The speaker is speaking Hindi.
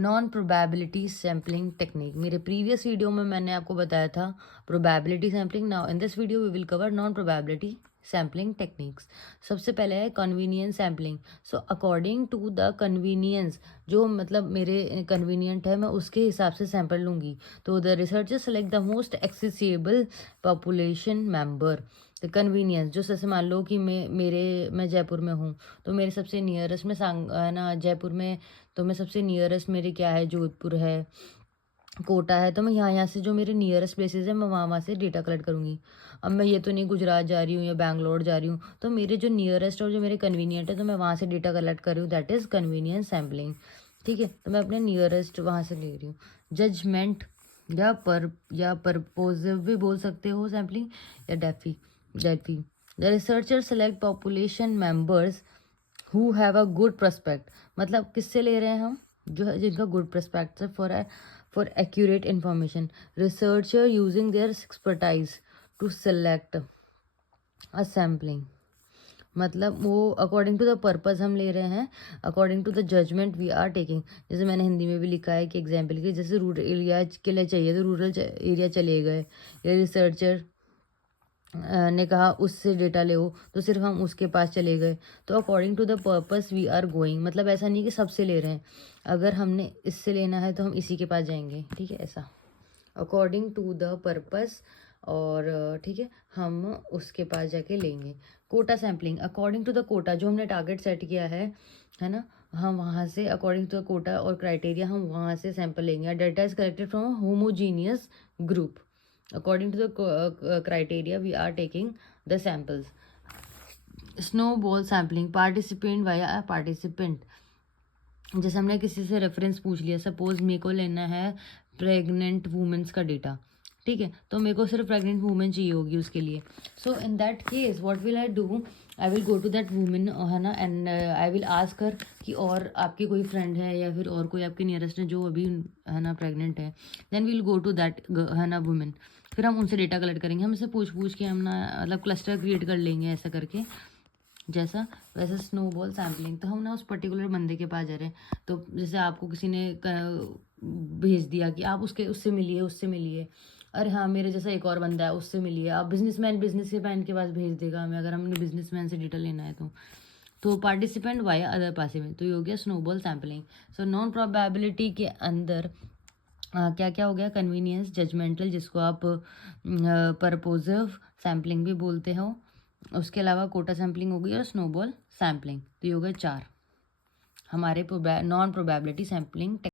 Non probability sampling technique. मेरे प्रीवियस वीडियो में मैंने आपको बताया था probability sampling. Now in this video we will cover non probability sampling techniques. सबसे पहले है convenience sampling. So according to the convenience, जो मतलब मेरे कन्वीनियंट है मैं उसके हिसाब से सैंपल लूँगी। तो the researcher select the most accessible population member. Convenience, जो जैसे मान लो कि मैं जयपुर में हूँ, तो मेरे सबसे नियरेस्ट में सांग है ना जयपुर में, तो मैं सबसे नियरेस्ट मेरे क्या है, जोधपुर है, कोटा है। तो मैं यहाँ से जो मेरे नियरेस्ट प्लेसेस है मैं वहाँ से डेटा कलेक्ट करूँगी। अब मैं ये तो नहीं गुजरात जा रही हूँ या बैंगलोर जा रही हूँ, तो मेरे जो नियरेस्ट और जो मेरे कन्वीनियंट है तो मैं वहाँ से डेटा कलेक्ट कर रही हूँ, दैट इज़ कन्वीनियंस सैम्पलिंग। ठीक है, तो मैं अपने नियरेस्ट वहाँ से ले रही हूँ। जजमेंट या परपोजिव भी बोल सकते हो सैम्पलिंग, या डेफी डेफी the researcher select population members who have a good prospect. मतलब किससे ले रहे हैं हम, जो जिनका गुड प्रोस्पेक्ट है for accurate information. Researcher using their expertise to select a sampling. मतलब वो अकॉर्डिंग टू द पर्पज़ हम ले रहे हैं, according to the judgement we are taking. जैसे मैंने हिंदी में भी लिखा है कि एग्जाम्पल के, जैसे रूरल एरिया के लिए चाहिए तो रूरल एरिया चले गए, या रिसर्चर ने कहा उससे डेटा ले, तो सिर्फ हम उसके पास चले गए। तो according to the purpose we are going, मतलब ऐसा नहीं कि सबसे ले रहे हैं, अगर हमने इससे लेना है तो हम इसी के पास जाएंगे। ठीक है, ऐसा अकॉर्डिंग टू द पर्पस, और ठीक है हम उसके पास जाके लेंगे। Quota sampling, according to the quota, जो हमने टारगेट सेट किया है ना, हम वहाँ से अकॉर्डिंग टू द कोटा और क्राइटेरिया हम वहाँ से सैंपल लेंगे। Data is collected from homogeneous group. According to the criteria, we are taking the samples. Snowball sampling, participant via a participant. जैसे हमने किसी से रेफरेंस पूछ लिया, सपोज मेरे को लेना है प्रेग्नेंट वुमेंस का डेटा, ठीक है, तो मेरे को सिर्फ प्रेग्नेंट वुमेन चाहिए होगी उसके लिए। So in that case what will I do, I will go to that women, है ना, and I will ask her कि और आपकी कोई फ्रेंड है या फिर और कोई आपके नियरेस्ट है जो अभी है ना प्रेग्नेंट है। Then we'll go to that है ना वुमेन, फिर हम उनसे डेटा कलेक्ट करेंगे। हम इसे पूछ के हम ना मतलब क्लस्टर क्रिएट कर लेंगे ऐसा करके, जैसा वैसे स्नोबॉल सैम्पलिंग। तो हम ना उस पर्टिकुलर बंदे के पास जा रहे हैं, तो जैसे आपको किसी ने भेज दिया कि आप उससे मिलिए, अरे हाँ मेरे जैसा एक और बंदा है उससे मिलिए। आप बिजनेसमैन के पास भेज देगा हमें, अगर हमने बिजनेसमैन से डिटेल लेना है तो पार्टिसिपेंट वाया अदर पासिव में, तो ये हो गया snowball sampling. So non probability के अंदर क्या क्या हो गया, कन्वीनियंस, जजमेंटल जिसको आप परपोजिव सैम्पलिंग भी बोलते हो, उसके अलावा कोटा सैम्पलिंग हो गई और स्नोबॉल सैम्पलिंग। तो ये हो गए 4 हमारे नॉन प्रोबेबिलिटी सैम्पलिंग